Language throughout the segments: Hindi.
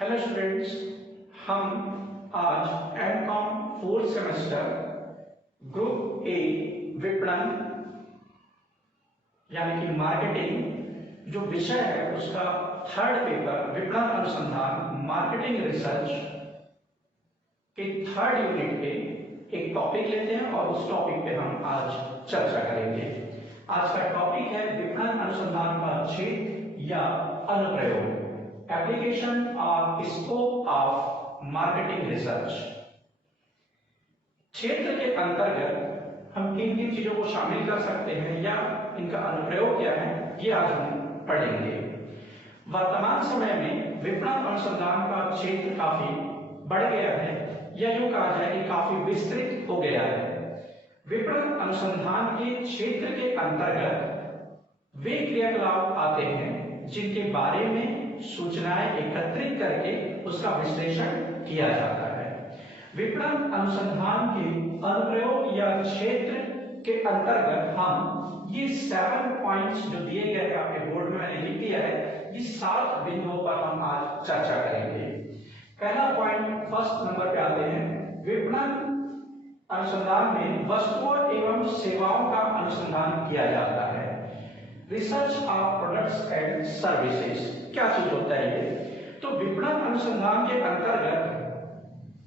हेलो स्टूडेंट्स, हम आज MCom fourth semester group A विपणन यानी कि मार्केटिंग जो विषय है उसका थर्ड पेपर विपणन अनुसंधान मार्केटिंग रिसर्च के थर्ड यूनिट पे एक टॉपिक लेते हैं और उस टॉपिक पे हम आज चर्चा करेंगे। आज का टॉपिक है विपणन अनुसंधान का क्षेत्र या अनुप्रयोग, एप्लीकेशन और स्कोप ऑफ मार्केटिंग रिसर्च। क्षेत्र के अंतर्गत हम किन किन चीजों को शामिल कर सकते हैं या इनका अनुप्रयोग क्या है, ये आज हम पढ़ेंगे। वर्तमान समय में विपणन अनुसंधान का क्षेत्र काफी बढ़ गया है या यूं कहा जाए कि काफी विस्तृत हो गया है। विपणन अनुसंधान के क्षेत्र के अंतर्गत वे क्रियाकलाप आते हैं जिनके बारे में सूचनाएं एकत्रित करके उसका विश्लेषण किया जाता है। विपणन अनुसंधान के अनुप्रयोग या क्षेत्र के अंतर्गत हम ये 7 पॉइंट्स जो दिए गए आपके बोर्ड में मैंने लिख दिया है, ये 7 बिंदुओं पर हम आज चर्चा करेंगे। पहला पॉइंट फर्स्ट नंबर पे आते हैं। विपणन अनुसंधान में वस्तुओं एवं सेवाओं का अनुसंधान किया जाता है। Research of products and services क्या चीज होता है ये? तो विपणन अनुसंधान के अंतर्गत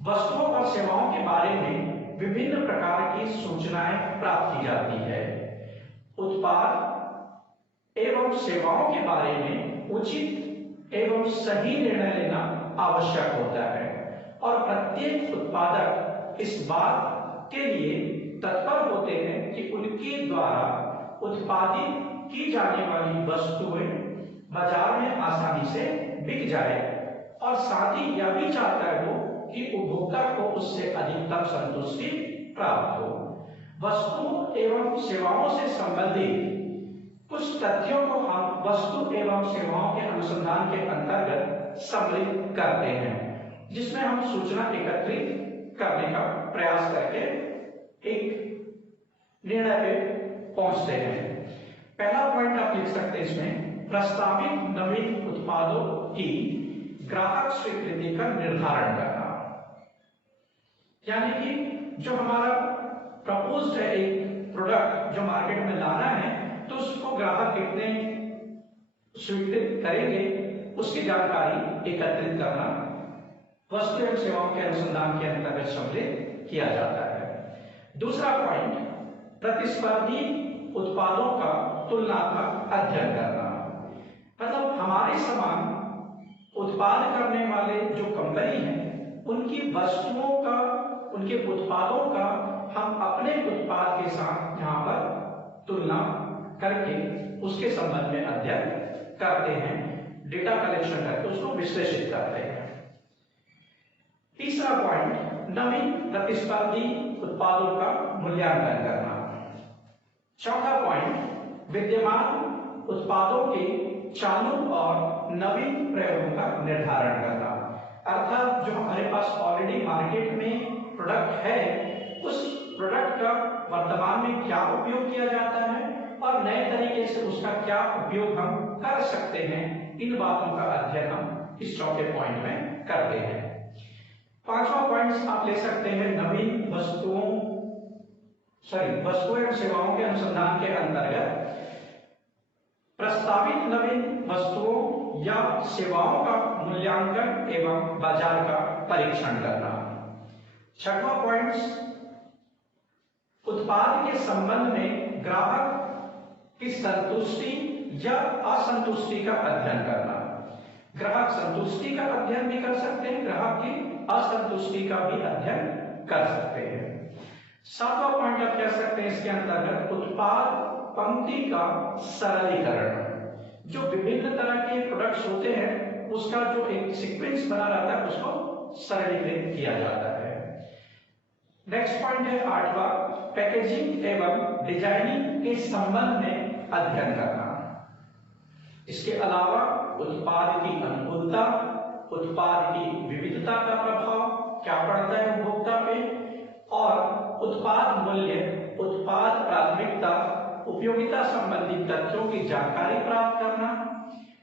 वस्तुओं और सेवाओं के बारे में विभिन्न प्रकार की सूचनाएं प्राप्त की जाती है। उत्पाद एवं सेवाओं के बारे में उचित एवं सही निर्णय लेना आवश्यक होता है और प्रत्येक उत्पादक इस बात के लिए तत्पर होते हैं कि उनके द्वारा उत्पादित की जाने वाली वस्तुएं बाजार में आसानी से बिक जाए और साथ ही यह भी चाहता है वो कि उपभोक्ता को उससे अधिकतम संतुष्टि प्राप्त हो। वस्तु एवं सेवाओं से संबंधित कुछ तथ्यों को हम वस्तु एवं सेवाओं के अनुसंधान के अंतर्गत सम्मिलित करते हैं, जिसमें हम सूचना एकत्रित करने का प्रयास करके एक निर्णय पे पहुंचते हैं। पहला पॉइंट आप लिख सकते हैं इसमें, प्रस्तावित नवीन उत्पादों की ग्राहक स्वीकृति का निर्धारण करना। यानी कि जो हमारा प्रपोज्ड है एक प्रोडक्ट जो मार्केट में लाना है, तो उसको ग्राहक कितने स्वीकृत करेंगे उसकी जानकारी एकत्रित करना वस्तु एवं सेवाओं के अनुसंधान के अंतर्गत सम्मिलित किया जाता है। दूसरा पॉइंट, प्रतिस्पर्धी उत्पादों का तुलनात्मक अध्ययन करना। मतलब हमारे समान उत्पाद करने वाले जो कंपनी है उनकी वस्तुओं का, उनके उत्पादों का हम अपने उत्पाद के साथ यहाँ पर तुलना करके उसके संबंध में अध्ययन करते हैं, डेटा कलेक्शन करके उसको विश्लेषित करते हैं। तीसरा पॉइंट, नवीन प्रतिस्पर्धी उत्पादों का मूल्यांकन करना। चौथा पॉइंट, विद्यमान उत्पादों के चालू और नवीन प्रयोगों का निर्धारण करना। अर्थात जो हमारे पास ऑलरेडी मार्केट में प्रोडक्ट है, उस प्रोडक्ट का वर्तमान में क्या उपयोग किया जाता है और नए तरीके से उसका क्या उपयोग हम कर सकते हैं, इन बातों का अध्ययन हम इस चौथे पॉइंट में करते हैं। पांचवा पॉइंट आप ले सकते हैं, नवीन वस्तुओं एवं सेवाओं के अनुसंधान के अंतर्गत प्रस्तावित नवीन वस्तुओं या सेवाओं का मूल्यांकन एवं बाजार का परीक्षण करना। छठवां पॉइंट, उत्पाद के संबंध में ग्राहक की संतुष्टि या असंतुष्टि का अध्ययन करना। ग्राहक संतुष्टि का अध्ययन भी कर सकते हैं, ग्राहक की असंतुष्टि का भी अध्ययन कर सकते हैं। सातवां पॉइंट आप कह सकते हैं इसके अंतर्गत, उत्पाद पंक्ति का सरलीकरण। जो विभिन्न तरह के प्रोडक्ट्स होते हैं उसका जो एक सीक्वेंस बना रहता है उसको सरलीकृत किया जाता है। नेक्स्ट पॉइंट है आठवां, पैकेजिंग एवं डिजाइनिंग के संबंध में अध्ययन करना। इसके अलावा उत्पाद की अनुकूलता, उत्पाद की विविधता का प्रभाव क्या पड़ता है उपभोक्ता पे, और उत्पाद मूल्य, उत्पाद प्राथमिकता, उपयोगिता संबंधी तथ्यों की जानकारी प्राप्त करना,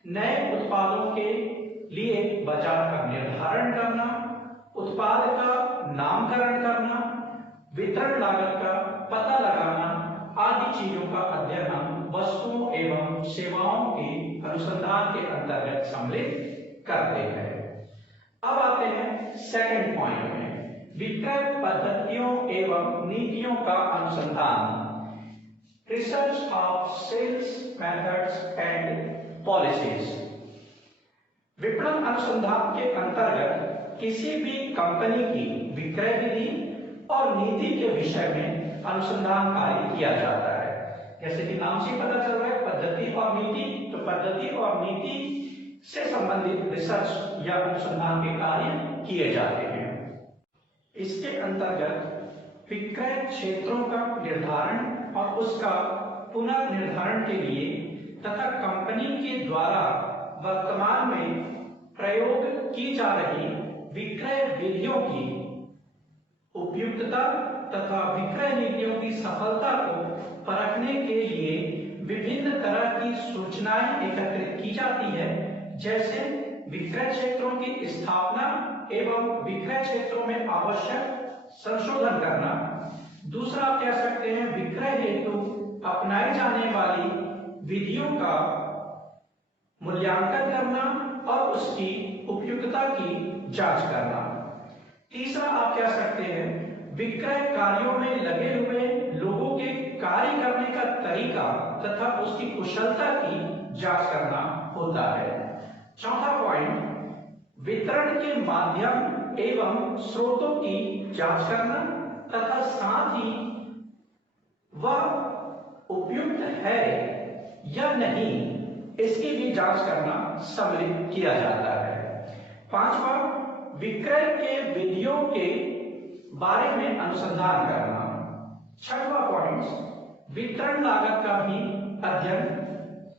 नए उत्पादों के लिए बाजार का निर्धारण करना, उत्पाद का नामकरण करना, वितरण लागत का पता लगाना आदि चीजों का अध्ययन हम वस्तुओं एवं सेवाओं के अनुसंधान के अंतर्गत सम्मिलित करते हैं। अब आते हैं सेकंड पॉइंट में, विक्रय पद्धतियों एवं नीतियों का अनुसंधान, research of sales methods and policies. विपणन अनुसंधान के अंतर्गत किसी भी कंपनी की विक्रय विधि और नीति के विषय में अनुसंधान कार्य किया जाता है। जैसे कि नाम से पता चल रहा है पद्धति और नीति, तो पद्धति और नीति से संबंधित रिसर्च या अनुसंधान के कार्य किए जाते हैं। इसके अंतर्गत विक्रय क्षेत्रों का निर्धारण और उसका पुनर्निर्धारण के लिए तथा कंपनी के द्वारा वर्तमान में प्रयोग की जा रही विक्रय विधियों की उपयुक्तता तथा विक्रय नीतियों की सफलता को परखने के लिए विभिन्न तरह की सूचनाएं एकत्रित की जाती है, जैसे विक्रय क्षेत्रों की स्थापना एवं विक्रय क्षेत्रों में आवश्यक संशोधन करना। दूसरा आप कह सकते हैं विक्रय हेतु अपनाई जाने वाली विधियों का मूल्यांकन करना और उसकी उपयुक्तता की जांच करना। तीसरा आप कह सकते हैं विक्रय कार्यों में लगे हुए लोगों के कार्य करने का तरीका तथा उसकी कुशलता की जांच करना होता है। चौथा पॉइंट, वितरण के माध्यम एवं स्रोतों की जांच करना तथा साथ ही वह उपयुक्त है या नहीं इसकी भी जांच करना सम्मिलित किया जाता है। पांचवा, विक्रय के विधियों के बारे में अनुसंधान करना। छठवां पॉइंट, वितरण लागत का भी अध्ययन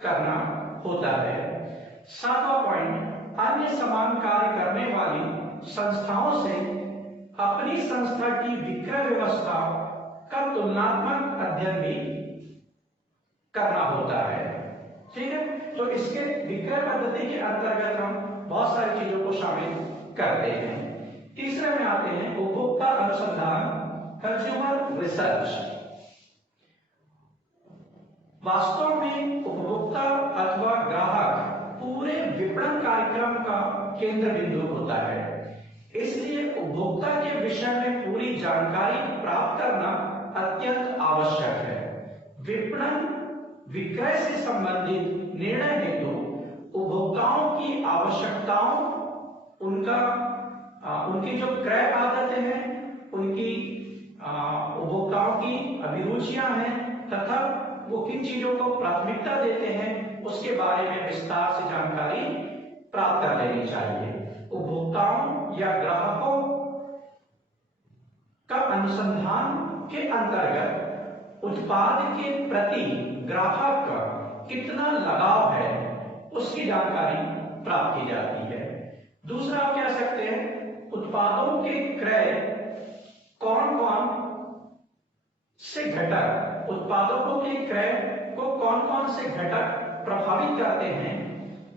करना होता है। सातवां पॉइंट, अन्य समान कार्य करने वाली संस्थाओं से अपनी संस्था की विक्रय व्यवस्था का तुलनात्मक अध्ययन भी करना होता है। ठीक है, तो इसके विक्रय पद्धति के अंतर्गत हम बहुत सारी चीजों को शामिल करते हैं। तीसरे में आते हैं उपभोक्ता अनुसंधान, कंज्यूमर रिसर्च। वास्तव में उपभोक्ता अथवा ग्राहक पूरे विपणन कार्यक्रम का केंद्र बिंदु होता है, इसलिए उपभोक्ता के विषय में पूरी जानकारी प्राप्त करना अत्यंत आवश्यक है। विपणन विक्रय से संबंधित निर्णय हेतु उपभोक्ताओं की आवश्यकताओं, उनकी जो क्रय आदतें हैं, उनकी उपभोक्ताओं की अभिरुचियां हैं तथा वो किन चीजों को प्राथमिकता देते हैं उसके बारे में विस्तार से जानकारी प्राप्त कर लेनी चाहिए। उपभोक्ताओं या ग्राहकों का अनुसंधान के अंतर्गत उत्पाद के प्रति ग्राहक का कितना लगाव है उसकी जानकारी प्राप्त की जाती है। दूसरा आप कह सकते हैं उत्पादों के क्रय कौन कौन से घटक, उत्पादों के क्रय को कौन कौन से घटक प्रभावित करते हैं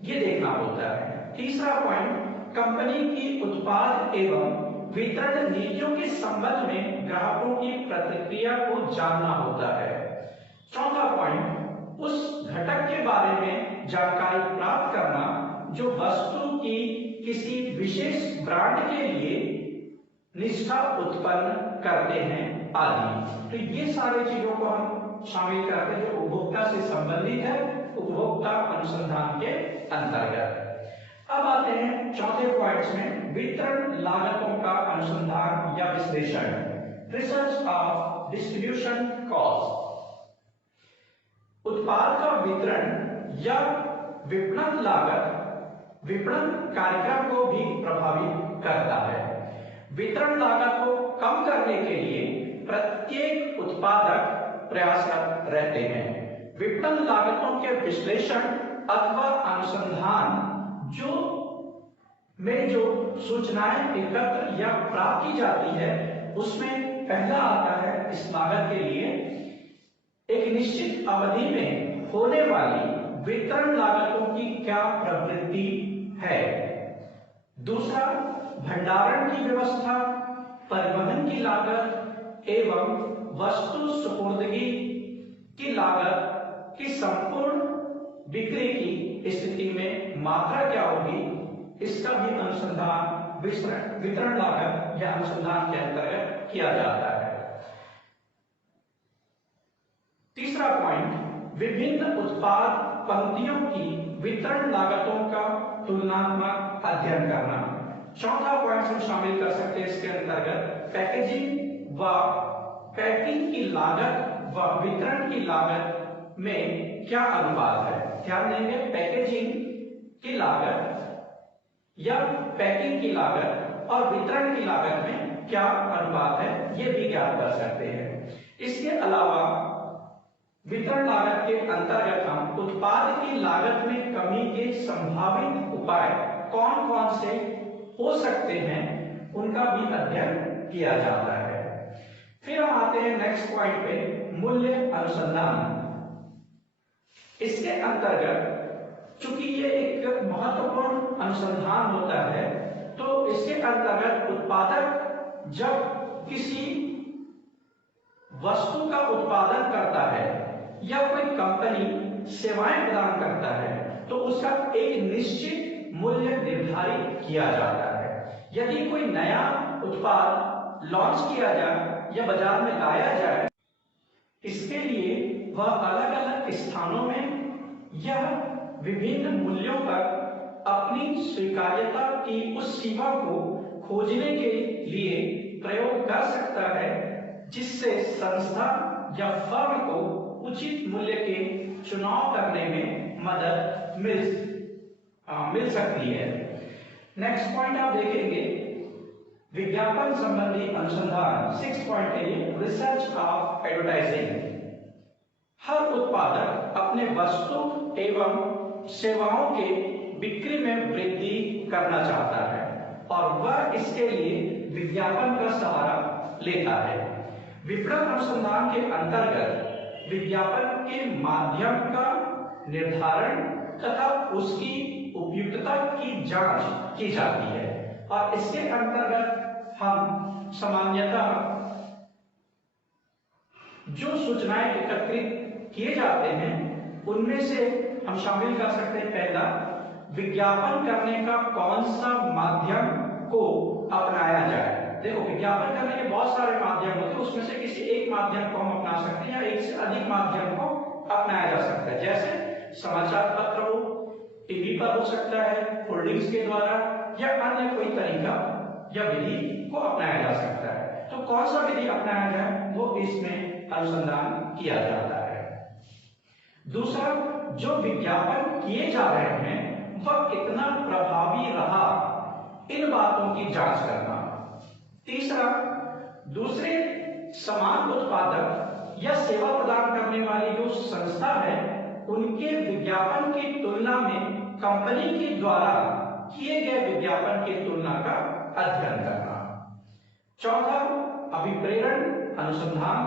ये देखना होता है। तीसरा पॉइंट, कंपनी की उत्पाद एवं वितरण नीतियों के संबंध में ग्राहकों की प्रतिक्रिया को जानना होता है। चौथा पॉइंट, उस घटक के बारे में जानकारी प्राप्त करना जो वस्तु की किसी विशेष ब्रांड के लिए निष्ठा उत्पन्न करते हैं आदि। तो ये सारी चीजों को हम शामिल करते हैं जो उपभोक्ता से संबंधित है उपभोक्ता अनुसंधान के अंतर्गत। अब आते हैं चौथे पॉइंट्स में, वितरण लागतों का अनुसंधान या विश्लेषण, रिसर्च ऑफ डिस्ट्रीब्यूशन कॉस्ट। उत्पाद का वितरण या विपणन लागत विपणन कार्यक्रम को भी प्रभावित करता है। वितरण लागत को कम करने के लिए प्रत्येक उत्पादक प्रयासरत रहते हैं। विपणन लागतों के विश्लेषण अथवा अनुसंधान जो सूचनाएं एकत्र या प्राप्त की जाती है उसमें पहला आता है इस लागत के लिए एक निश्चित अवधि में होने वाली वितरण लागतों की क्या प्रवृत्ति है। दूसरा, भंडारण की व्यवस्था, परिवहन की लागत एवं वस्तु सुपुर्दगी की लागत की संपूर्ण बिक्री की स्थिति में मात्रा क्या होगी, इसका भी अनुसंधान वितरण लागत या अनुसंधान के अंतर्गत किया जाता है। तीसरा पॉइंट, विभिन्न उत्पाद पंक्तियों की वितरण लागतों का तुलनात्मक अध्ययन करना। चौथा पॉइंट हम शामिल कर सकते हैं इसके अंतर्गत पैकेजिंग व पैकिंग की लागत व वितरण की लागत में क्या अनुपात है। ध्यान देंगे, पैकेजिंग की लागत या पैकिंग की लागत और वितरण की लागत में क्या अनुपात है, ये भी ज्ञात कर सकते हैं। इसके अलावा वितरण लागत के अंतर्गत हम उत्पाद की लागत में कमी के संभावित उपाय कौन कौन से हो सकते हैं, उनका भी अध्ययन किया जाता है। फिर हम आते हैं नेक्स्ट पॉइंट पे, मूल्य अनुसंधान। इसके अंतर्गत चूंकि ये एक महत्वपूर्ण अनुसंधान होता है, तो इसके अंतर्गत उत्पादक जब किसी वस्तु का उत्पादन करता है या कोई कंपनी सेवाएं प्रदान करता है, तो उसका एक निश्चित मूल्य निर्धारित किया जाता है। यदि कोई नया उत्पाद लॉन्च किया जाए या बाजार में लाया जाए, इसके लिए वह अलग अलग स्थानों में या विभिन्न मूल्यों पर अपनी स्वीकार्यता की उस सीमा को खोजने के लिए प्रयोग कर सकता है, जिससे संस्था या फर्म को उचित मूल्य के चुनाव करने में मदद मिल सकती है। नेक्स्ट पॉइंट आप देखेंगे, विज्ञापन संबंधी अनुसंधान। 6 पॉइंट के लिए रिसर्च ऑफ एडवर्टाइजिंग। हर उत्पादक अपने वस्तु एवं सेवाओं के बिक्री में वृद्धि करना चाहता है और वह इसके लिए विज्ञापन का सहारा लेता है। विपणन अनुसंधान के अंतर्गत विज्ञापन के माध्यम का निर्धारण तथा उसकी उपयुक्तता की जांच की जाती है और इसके अंतर्गत हम सामान्यतः जो सूचनाएं एकत्रित किए जाते हैं उनमें से हम शामिल कर सकते हैं, पहला, विज्ञापन करने का कौन सा माध्यम को अपनाया जाए। देखो, विज्ञापन करने के बहुत सारे माध्यम होते हैं, उसमें से किसी एक माध्यम को हम अपना सकते हैं या एक से अधिक माध्यम को अपनाया जा सकता है। जैसे समाचार पत्र हो, टीवी पर हो सकता है, होर्डिंग्स के द्वारा या अन्य कोई तरीका या विधि को अपनाया जा सकता है। तो कौन सा विधि अपनाया जाए, वो इसमें अनुसंधान किया जाता है। दूसरा, जो विज्ञापन किए जा रहे हैं वह कितना प्रभावी रहा, इन बातों की जांच करना। तीसरा, दूसरे समान उत्पादक या सेवा प्रदान करने वाली जो संस्था है उनके विज्ञापन की तुलना में कंपनी के द्वारा किए गए विज्ञापन की तुलना का अध्ययन करना। चौथा, अभिप्रेरण अनुसंधान।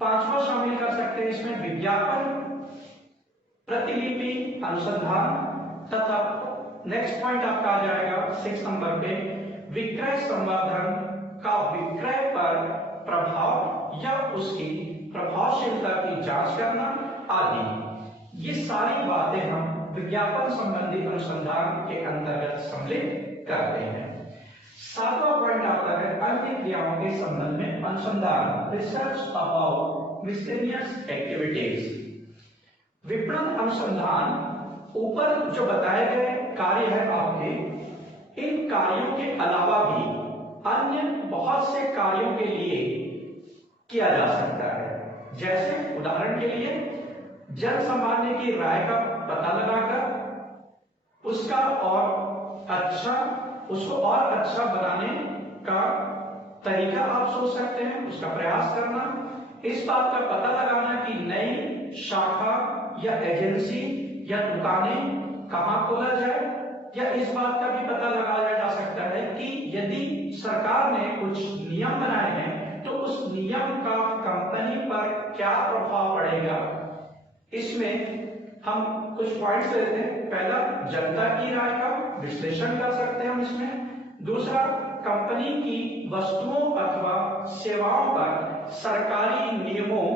पांचवा शामिल कर सकते हैं इसमें विज्ञापन प्रतिलिपि अनुसंधान तथा नेक्स्ट पॉइंट आपका आ जाएगा 6 नंबर पे, विक्रय संवर्धन का विक्रय पर प्रभाव या उसकी प्रभावशीलता की जांच करना आदि। ये सारी बातें हम विज्ञापन संबंधी अनुसंधान के अंतर्गत सम्मिलित करते हैं। 7वां पॉइंट आता है अन्य क्रियाओं के संबंध में अनुसंधान, रिसर्च अबाउट मिसलेनियस एक्टिविटीज। विपणन अनुसंधान ऊपर जो बताए गए कार्य है आपके, इन कार्यों के अलावा भी अन्य बहुत से कार्यों के लिए किया जा सकता है। जैसे उदाहरण के लिए जन सामान्य की राय का पता लगाकर उसको और अच्छा बनाने का तरीका आप सोच सकते हैं, उसका प्रयास करना, इस बात का पता लगाना कि नई शाखा या एजेंसी या दुकानें कहां खोला जाए, या इस बात का भी पता लगाया जा सकता है कि यदि सरकार ने कुछ नियम बनाए हैं तो उस नियम का कंपनी पर क्या प्रभाव पड़ेगा। इसमें हम कुछ पॉइंट्स लेते हैं। पहला जनता की राय का विश्लेषण कर सकते हैं हम इसमें। दूसरा, कंपनी की वस्तुओं अथवा सेवाओं पर सरकारी नियमों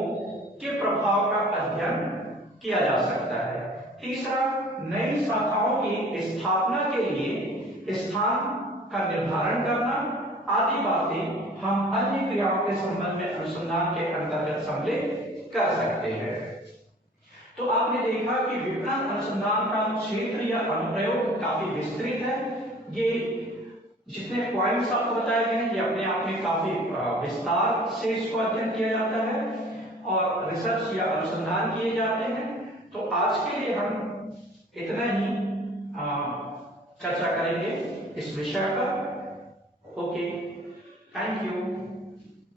के प्रभाव का अध्ययन किया जा सकता है। तीसरा, नई शाखाओं की स्थापना के लिए स्थान का निर्धारण करना आदि बातें हम अन्य क्रियाओं के संबंध में अनुसंधान के अंतर्गत सम्मिलित कर सकते हैं। तो आपने देखा कि विपणन अनुसंधान का क्षेत्र या अनुप्रयोग काफी विस्तृत है। ये जितने पॉइंट्स आपको बताए गए हैं ये अपने आप में काफी विस्तार से इसको अध्ययन किया जाता है और रिसर्च या अनुसंधान किए जाते हैं। तो आज के लिए हम इतना ही चर्चा करेंगे इस विषय पर। Okay, thank you.